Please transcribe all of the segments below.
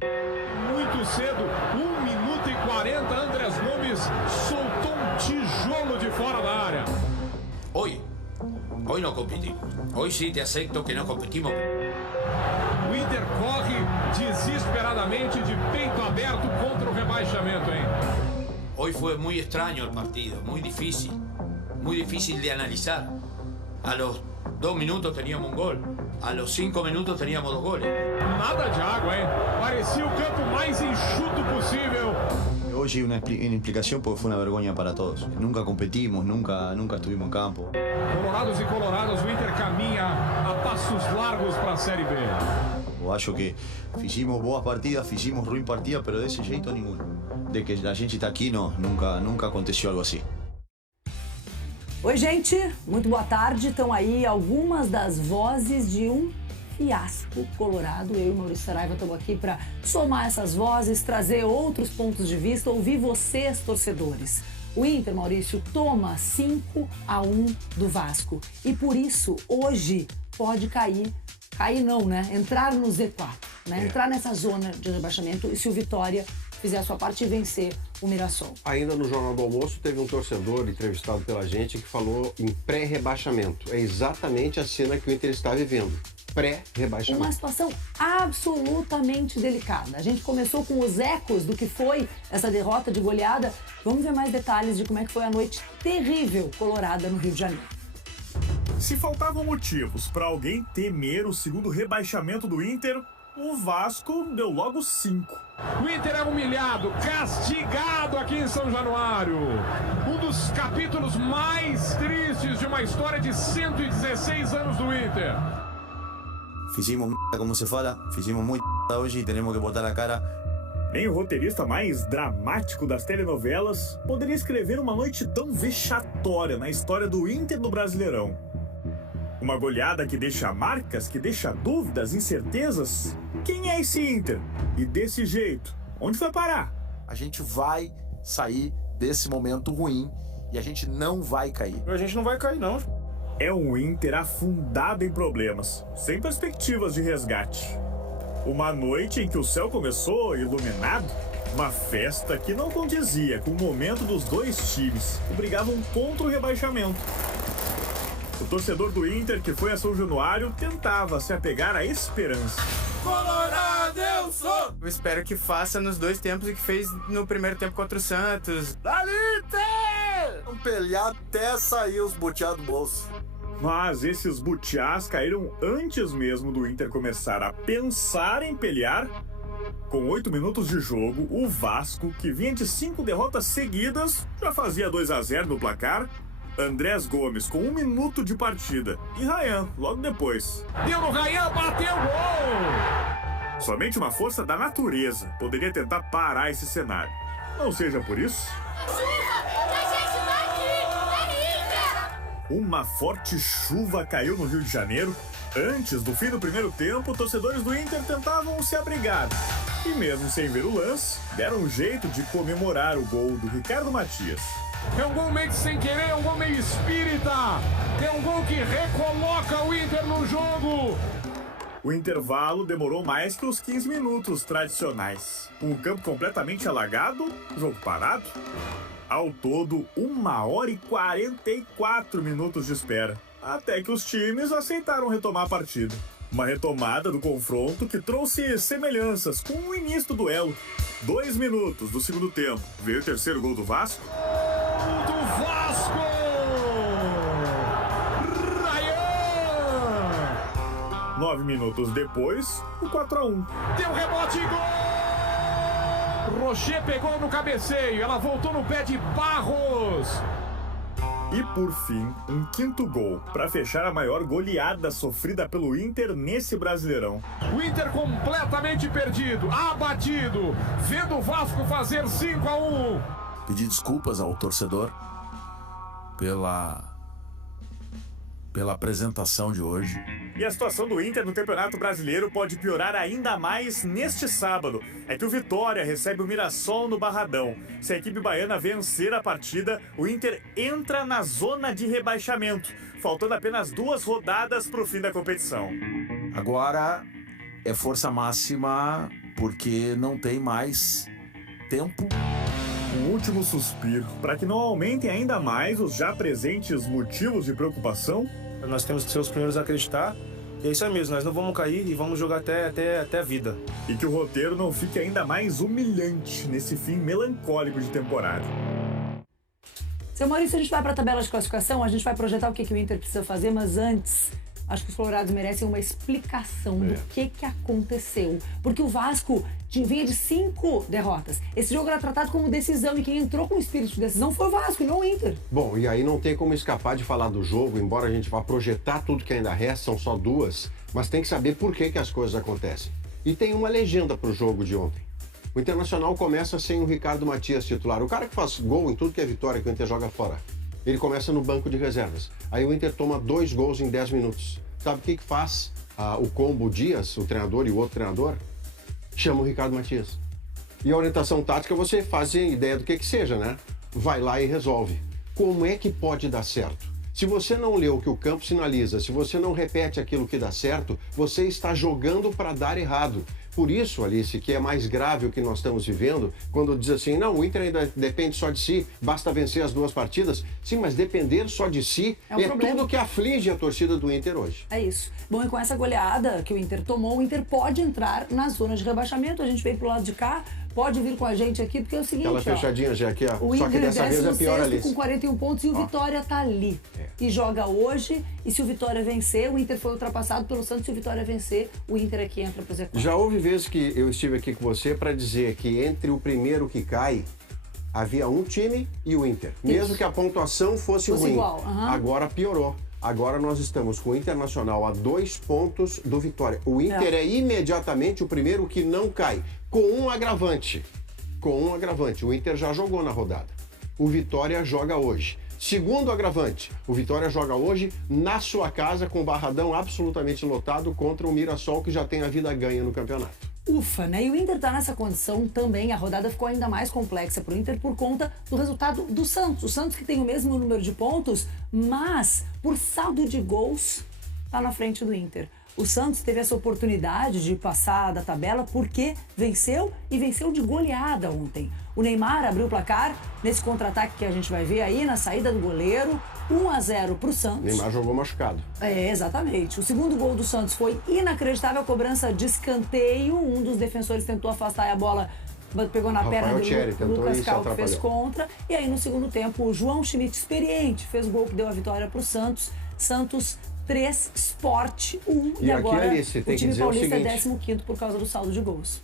Muito cedo, 1 minuto e 40, Andrés Gomes soltou um tijolo de fora da área. Hoy no competimos. Hoy sí te acepto que no competimos. O Inter corre desesperadamente de peito aberto contra o rebaixamento, hein? Hoy fue muy extraño el partido, muy difícil de analizar. A los 2 minutos teníamos un gol, a los 5 minutos teníamos 2 goles. Nada de água, hein? Parecia o campo mais enxuto possível. Hoy una explicación porque fue una vergüenza para todos. Nunca competimos, nunca estuvimos en campo. Colorados e coloradas, o Inter caminha a passos largos para a Série B. Eu acho que fizemos boas partidas, fizemos ruim partida, pero desse jeito nenhum. De que a gente está aqui, não, nunca aconteceu algo assim. Oi, gente, muito boa tarde. Estão aí algumas das vozes de um fiasco colorado. Eu e Maurício Saraiva estamos aqui para somar essas vozes, trazer outros pontos de vista, ouvir vocês, torcedores. O Inter, Maurício, toma 5-1 do Vasco e por isso hoje pode cair não, né? Entrar no Z4, né? Entrar nessa zona de rebaixamento e se o Vitória fizer a sua parte e vencer o Mirassol. Ainda no Jornal do Almoço teve um torcedor entrevistado pela gente que falou em pré-rebaixamento. É exatamente a cena que o Inter está vivendo. Pré-rebaixamento. Uma situação absolutamente delicada. A gente começou com os ecos do que foi essa derrota de goleada. Vamos ver mais detalhes de como é que foi a noite terrível colorada no Rio de Janeiro. Se faltavam motivos para alguém temer o segundo rebaixamento do Inter, o Vasco deu logo 5. O Inter é humilhado, castigado aqui em São Januário. Um dos capítulos mais tristes de uma história de 116 anos do Inter. Fizemos como se fala, fizemos muito hoje e temos que botar a cara. Nem o roteirista mais dramático das telenovelas poderia escrever uma noite tão vexatória na história do Inter no Brasileirão. Uma goleada que deixa marcas, que deixa dúvidas, incertezas. Quem é esse Inter? E desse jeito, onde vai parar? A gente vai sair desse momento ruim e a gente não vai cair. A gente não vai cair, não. É um Inter afundado em problemas, sem perspectivas de resgate. Uma noite em que o céu começou iluminado, uma festa que não condizia com o momento dos dois times que brigavam contra o rebaixamento. O torcedor do Inter que foi a São Januário tentava se apegar à esperança. Colorado eu sou! Eu espero que faça nos 2 tempos o que fez no primeiro tempo contra o Santos. Dali, Inter! Vamos pelear até sair os butiás do bolso. Mas esses butiás caíram antes mesmo do Inter começar a pensar em pelear. Com 8 minutos de jogo, o Vasco, que vinha de 5 derrotas seguidas, já fazia 2-0 no placar. Andrés Gomes com 1 minuto de partida e Ryan logo depois. Deu no Ryan, bateu o gol! Somente uma força da natureza poderia tentar parar esse cenário. Não seja por isso. Uma forte chuva caiu no Rio de Janeiro. Antes do fim do primeiro tempo, torcedores do Inter tentavam se abrigar. E mesmo sem ver o lance, deram um jeito de comemorar o gol do Ricardo Matias. É um gol meio que sem querer, é um gol meio espírita. É um gol que recoloca o Inter no jogo. O intervalo demorou mais que os 15 minutos tradicionais. Com o campo completamente alagado, jogo parado. Ao todo, 1h e 44 minutos de espera. Até que os times aceitaram retomar a partida. Uma retomada do confronto que trouxe semelhanças com o início do duelo. 2 minutos do segundo tempo. Veio o terceiro gol do Vasco. Do Vasco! Ryan! 9 minutos depois, o 4-1. Deu rebote e gol! Rocher pegou no cabeceio, ela voltou no pé de Barros. E por fim, um 5º gol para fechar a maior goleada sofrida pelo Inter nesse Brasileirão. O Inter completamente perdido, abatido, vendo o Vasco fazer 5-1. Pedir desculpas ao torcedor pela apresentação de hoje. E a situação do Inter no Campeonato Brasileiro pode piorar ainda mais neste sábado. É que o Vitória recebe o Mirassol no Barradão. Se a equipe baiana vencer a partida, o Inter entra na zona de rebaixamento, faltando apenas 2 rodadas para o fim da competição. Agora é força máxima porque não tem mais tempo. Um último suspiro, para que não aumentem ainda mais os já presentes motivos de preocupação. Nós temos que ser os primeiros a acreditar. E é isso aí mesmo, nós não vamos cair e vamos jogar até a vida. E que o roteiro não fique ainda mais humilhante nesse fim melancólico de temporada. Seu Maurício, a gente vai para a tabela de classificação, a gente vai projetar o que o Inter precisa fazer, mas antes, acho que os colorados merecem uma explicação do que aconteceu. Porque o Vasco vinha de 5 derrotas. Esse jogo era tratado como decisão e quem entrou com o espírito de decisão foi o Vasco e não o Inter. Bom, e aí não tem como escapar de falar do jogo, embora a gente vá projetar tudo que ainda resta, são só 2, mas tem que saber por que as coisas acontecem. E tem uma legenda para o jogo de ontem. O Internacional começa sem o Ricardo Matias titular. O cara que faz gol em tudo que é vitória que o Inter joga fora. Ele começa no banco de reservas. Aí o Inter toma 2 gols em 10 minutos. Sabe o que faz o combo Dias, o treinador e o outro treinador? Chama o Ricardo Matias. E a orientação tática você faz ideia do que seja, né? Vai lá e resolve. Como é que pode dar certo? Se você não lê o que o campo sinaliza, se você não repete aquilo que dá certo, você está jogando para dar errado. Por isso, Alice, que é mais grave o que nós estamos vivendo, quando diz assim, não, o Inter ainda depende só de si, basta vencer as 2 partidas. Sim, mas depender só de si é tudo que aflige a torcida do Inter hoje. É isso. Bom, e com essa goleada que o Inter tomou, o Inter pode entrar na zona de rebaixamento. A gente veio pro lado de cá, pode vir com a gente aqui, porque é o seguinte, aquela fechadinha já aqui, ó. O Só que Inter dessa vez é pior, Alice. Com 41 pontos e o Vitória tá ali. E joga hoje, e se o Vitória vencer, o Inter foi ultrapassado pelo Santos, se o Vitória vencer, o Inter aqui entra pro Z4. Já houve vezes que eu estive aqui com você para dizer que entre o primeiro que cai, havia um time e o Inter. Mesmo que a pontuação fosse ruim. Igual. Agora piorou. Agora nós estamos com o Internacional a 2 pontos do Vitória. O Inter é imediatamente o primeiro que não cai. Com um agravante. O Inter já jogou na rodada. O Vitória joga hoje. Segundo agravante, o Vitória joga hoje na sua casa com o Barradão absolutamente lotado contra o Mirassol, que já tem a vida ganha no campeonato. Ufa, né? E o Inter tá nessa condição também. A rodada ficou ainda mais complexa pro Inter por conta do resultado do Santos. O Santos que tem o mesmo número de pontos, mas por saldo de gols tá na frente do Inter. O Santos teve essa oportunidade de passar da tabela porque venceu e venceu de goleada ontem. O Neymar abriu o placar nesse contra-ataque que a gente vai ver aí, na saída do goleiro, 1-0 pro Santos. Neymar jogou machucado. É, exatamente. O segundo gol do Santos foi inacreditável, a cobrança de escanteio. Um dos defensores tentou afastar e a bola pegou na perna do Lucas Cal, que fez contra. E aí no segundo tempo, o João Schmidt, experiente, fez o gol que deu a vitória pro Santos. Santos 3, Sport 1. E agora Alice, o time paulista é 15º por causa do saldo de gols.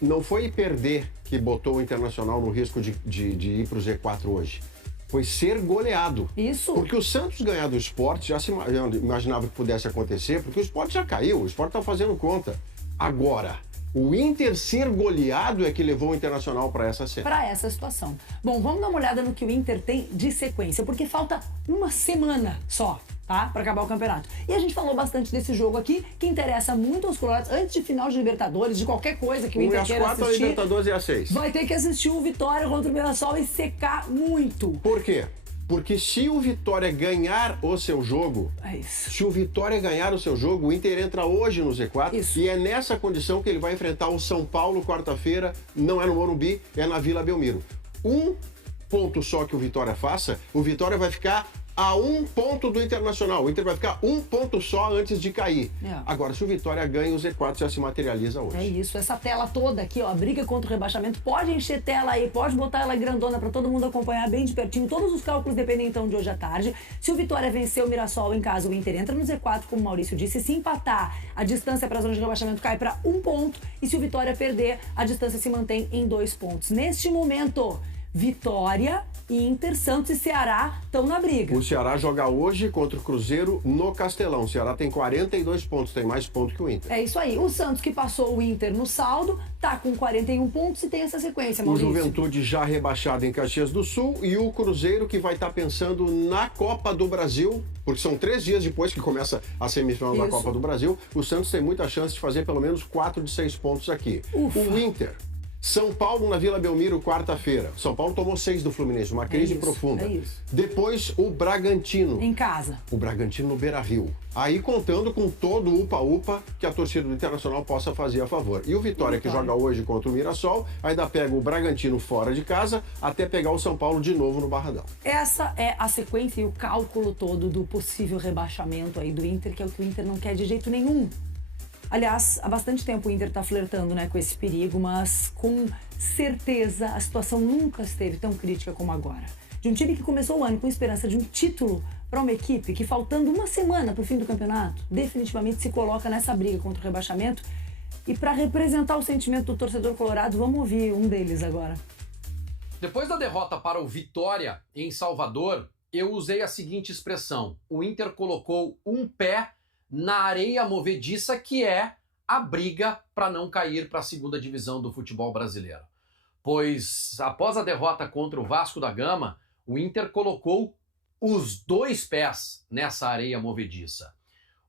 Não foi perder que botou o Internacional no risco de ir pro Z4 hoje. Foi ser goleado. Isso. Porque o Santos ganhar do Sport, já se imaginava que pudesse acontecer, porque o Sport já caiu, o Sport tá fazendo conta. Agora, o Inter ser goleado é que levou o Internacional para essa cena. Para essa situação. Bom, vamos dar uma olhada no que o Inter tem de sequência, porque falta uma semana só, tá? Para acabar o campeonato. E a gente falou bastante desse jogo aqui, que interessa muito aos colorados, antes de final de Libertadores, de qualquer coisa que o Inter queira assistir. A Libertadores e a 6. Vai ter que assistir o Vitória contra o Mirassol e secar muito. Por quê? Porque se o Vitória ganhar o seu jogo, se o Vitória ganhar o seu jogo, o Inter entra hoje no Z4 e é nessa condição que ele vai enfrentar o São Paulo quarta-feira, não é no Morumbi, é na Vila Belmiro. Um ponto só que o Vitória faça, o Vitória vai ficar a 1 ponto do Internacional. O Inter vai ficar 1 ponto só antes de cair. Agora, se o Vitória ganha, o Z4 já se materializa hoje. É isso, essa tela toda aqui, ó, a briga contra o rebaixamento, pode encher tela aí, pode botar ela grandona para todo mundo acompanhar bem de pertinho. Todos os cálculos dependem então de hoje à tarde. Se o Vitória vencer o Mirassol em casa, o Inter entra no Z4, como o Maurício disse. Se empatar, a distância para a zona de rebaixamento cai para 1 ponto. E se o Vitória perder, a distância se mantém em 2 pontos. Neste momento, Vitória, Inter, Santos e Ceará estão na briga. O Ceará joga hoje contra o Cruzeiro no Castelão. O Ceará tem 42 pontos, tem mais pontos que o Inter. É isso aí. O Santos, que passou o Inter no saldo, tá com 41 pontos e tem essa sequência, Maurício. O Juventude já rebaixado em Caxias do Sul e o Cruzeiro que vai estar pensando na Copa do Brasil, porque são 3 dias depois que começa a semifinal da Copa do Brasil. O Santos tem muita chance de fazer pelo menos 4 de 6 pontos aqui. Ufa. O Inter São Paulo na Vila Belmiro, quarta-feira. São Paulo tomou 6 do Fluminense, uma crise profunda. Depois o Bragantino. Em casa. O Bragantino no Beira-Rio. Aí contando com todo o upa-upa que a torcida do Internacional possa fazer a favor. E o Vitória, que joga hoje contra o Mirassol, ainda pega o Bragantino fora de casa até pegar o São Paulo de novo no Barradão. Essa é a sequência e o cálculo todo do possível rebaixamento aí do Inter, que é o que o Inter não quer de jeito nenhum. Aliás, há bastante tempo o Inter está flertando, né, com esse perigo, mas com certeza a situação nunca esteve tão crítica como agora. De um time que começou o ano com esperança de um título para uma equipe que, faltando uma semana para o fim do campeonato, definitivamente se coloca nessa briga contra o rebaixamento. E para representar o sentimento do torcedor colorado, vamos ouvir um deles agora. Depois da derrota para o Vitória em Salvador, eu usei a seguinte expressão: o Inter colocou um pé na areia movediça, que é a briga para não cair para a segunda divisão do futebol brasileiro. Pois após a derrota contra o Vasco da Gama, o Inter colocou os 2 pés nessa areia movediça.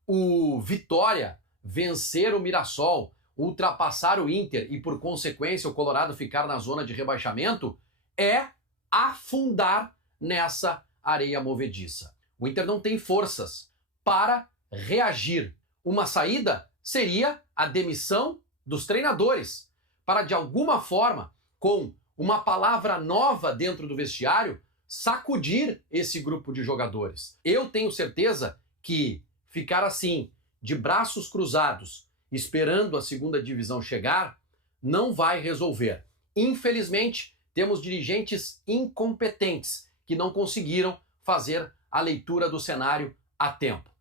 O Vitória vencer o Mirassol, ultrapassar o Inter e, por consequência, o Colorado ficar na zona de rebaixamento é afundar nessa areia movediça. O Inter não tem forças para reagir. Uma saída seria a demissão dos treinadores, para de alguma forma, com uma palavra nova dentro do vestiário, sacudir esse grupo de jogadores. Eu tenho certeza que ficar assim, de braços cruzados, esperando a segunda divisão chegar, não vai resolver. Infelizmente, temos dirigentes incompetentes que não conseguiram fazer a leitura do cenário a tempo.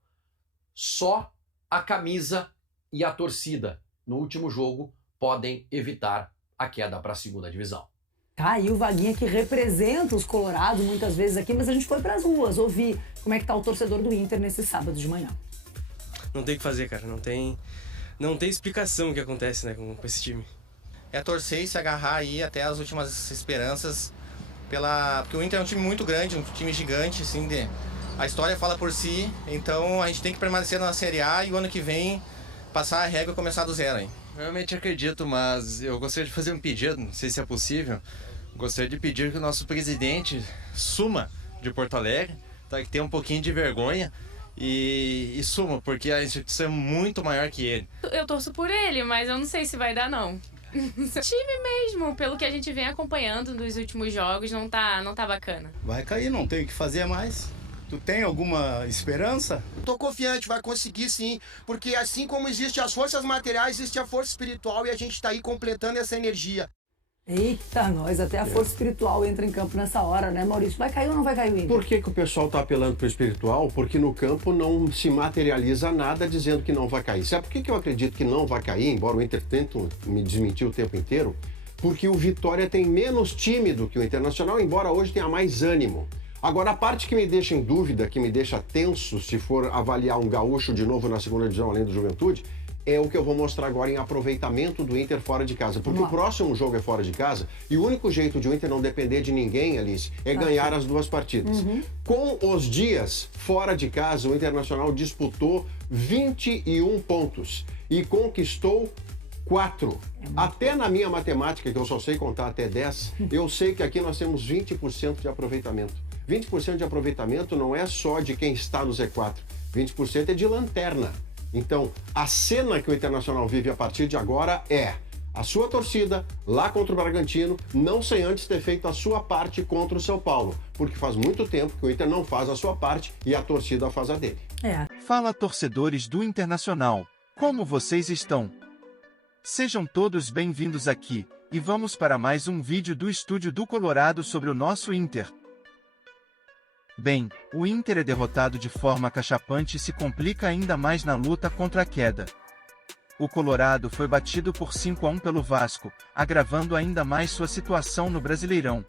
Só a camisa e a torcida no último jogo podem evitar a queda para a segunda divisão. Tá aí o Vaguinha, que representa os colorados muitas vezes aqui, mas a gente foi para as ruas ouvir como é que tá o torcedor do Inter nesse sábado de manhã. Não tem o que fazer, cara. Não tem explicação o que acontece, né, com esse time. É torcer e se agarrar aí até as últimas esperanças, porque o Inter é um time muito grande, um time gigante, assim, a história fala por si, então a gente tem que permanecer na Série A e o ano que vem passar a régua e começar do zero, hein? Realmente acredito, mas eu gostaria de fazer um pedido, não sei se é possível. Gostaria de pedir que o nosso presidente suma de Porto Alegre, tá, que tenha um pouquinho de vergonha e suma, porque a instituição é muito maior que ele. Eu torço por ele, mas eu não sei se vai dar, não. Time mesmo, pelo que a gente vem acompanhando nos últimos jogos, não tá bacana. Vai cair, não tem o que fazer mais. Tu tem alguma esperança? Tô confiante, vai conseguir sim, porque assim como existem as forças materiais, existe a força espiritual e a gente tá aí completando essa energia. Eita, nós, até a força espiritual entra em campo nessa hora, né, Maurício? Vai cair ou não vai cair o Inter? Por que o pessoal tá apelando pro espiritual? Porque no campo não se materializa nada dizendo que não vai cair. Sabe por que eu acredito que não vai cair, embora o Inter tente me desmentir o tempo inteiro? Porque o Vitória tem menos time do que o Internacional, embora hoje tenha mais ânimo. Agora, a parte que me deixa em dúvida, que me deixa tenso se for avaliar um gaúcho de novo na segunda divisão, além do Juventude, é o que eu vou mostrar agora em aproveitamento do Inter fora de casa. Porque o próximo jogo é fora de casa e o único jeito de o Inter não depender de ninguém, Alice, é ganhar as 2 partidas. Com os dias fora de casa, o Internacional disputou 21 pontos e conquistou 4. Até na minha matemática, que eu só sei contar até 10, eu sei que aqui nós temos 20% de aproveitamento. 20% de aproveitamento não é só de quem está no Z4, 20% é de lanterna. Então, a cena que o Internacional vive a partir de agora é a sua torcida lá contra o Bragantino, não sem antes ter feito a sua parte contra o São Paulo, porque faz muito tempo que o Inter não faz a sua parte e a torcida faz a dele. Fala, torcedores do Internacional, como vocês estão? Sejam todos bem-vindos aqui, e vamos para mais um vídeo do Estúdio do Colorado sobre o nosso Inter. Bem, o Inter é derrotado de forma acachapante e se complica ainda mais na luta contra a queda. O Colorado foi batido por 5-1 pelo Vasco, agravando ainda mais sua situação no Brasileirão.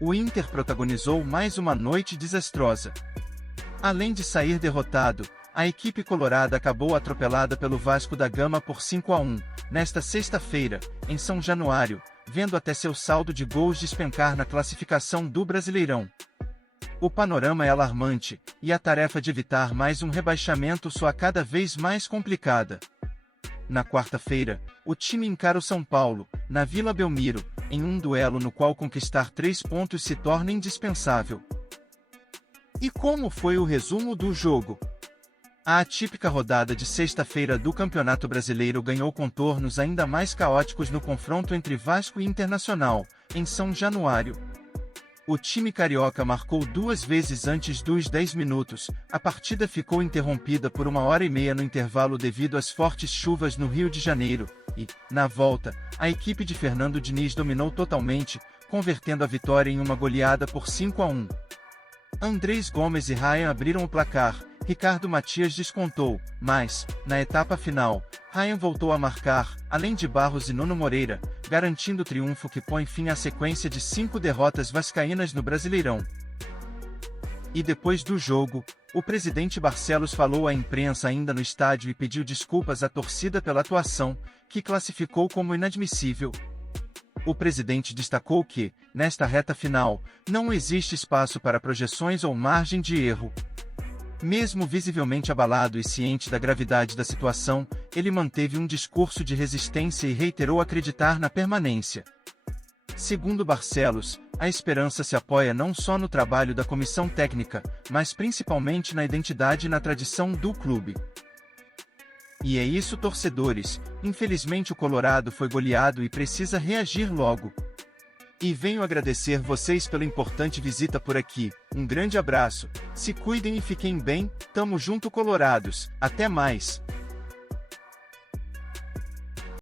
O Inter protagonizou mais uma noite desastrosa. Além de sair derrotado, a equipe colorada acabou atropelada pelo Vasco da Gama por 5-1, nesta sexta-feira, em São Januário, vendo até seu saldo de gols despencar na classificação do Brasileirão. O panorama é alarmante, e a tarefa de evitar mais um rebaixamento soa cada vez mais complicada. Na quarta-feira, o time encara o São Paulo, na Vila Belmiro, em um duelo no qual conquistar 3 pontos se torna indispensável. E como foi o resumo do jogo? A atípica rodada de sexta-feira do Campeonato Brasileiro ganhou contornos ainda mais caóticos no confronto entre Vasco e Internacional, em São Januário. O time carioca marcou 2 vezes antes dos 10 minutos, a partida ficou interrompida por 1h30 no intervalo devido às fortes chuvas no Rio de Janeiro, e, na volta, a equipe de Fernando Diniz dominou totalmente, convertendo a vitória em uma goleada por 5-1. Andrés Gomes e Ryan abriram o placar, Ricardo Matias descontou, mas, na etapa final, Ryan voltou a marcar, além de Barros e Nuno Moreira, garantindo o triunfo que põe fim à sequência de 5 derrotas vascaínas no Brasileirão. E depois do jogo, o presidente Barcelos falou à imprensa ainda no estádio e pediu desculpas à torcida pela atuação, que classificou como inadmissível. O presidente destacou que, nesta reta final, não existe espaço para projeções ou margem de erro. Mesmo visivelmente abalado e ciente da gravidade da situação, ele manteve um discurso de resistência e reiterou acreditar na permanência. Segundo Barcelos, a esperança se apoia não só no trabalho da comissão técnica, mas principalmente na identidade e na tradição do clube. E é isso, torcedores, infelizmente o Colorado foi goleado e precisa reagir logo. E venho agradecer vocês pela importante visita por aqui, um grande abraço, se cuidem e fiquem bem, tamo junto Colorados, até mais!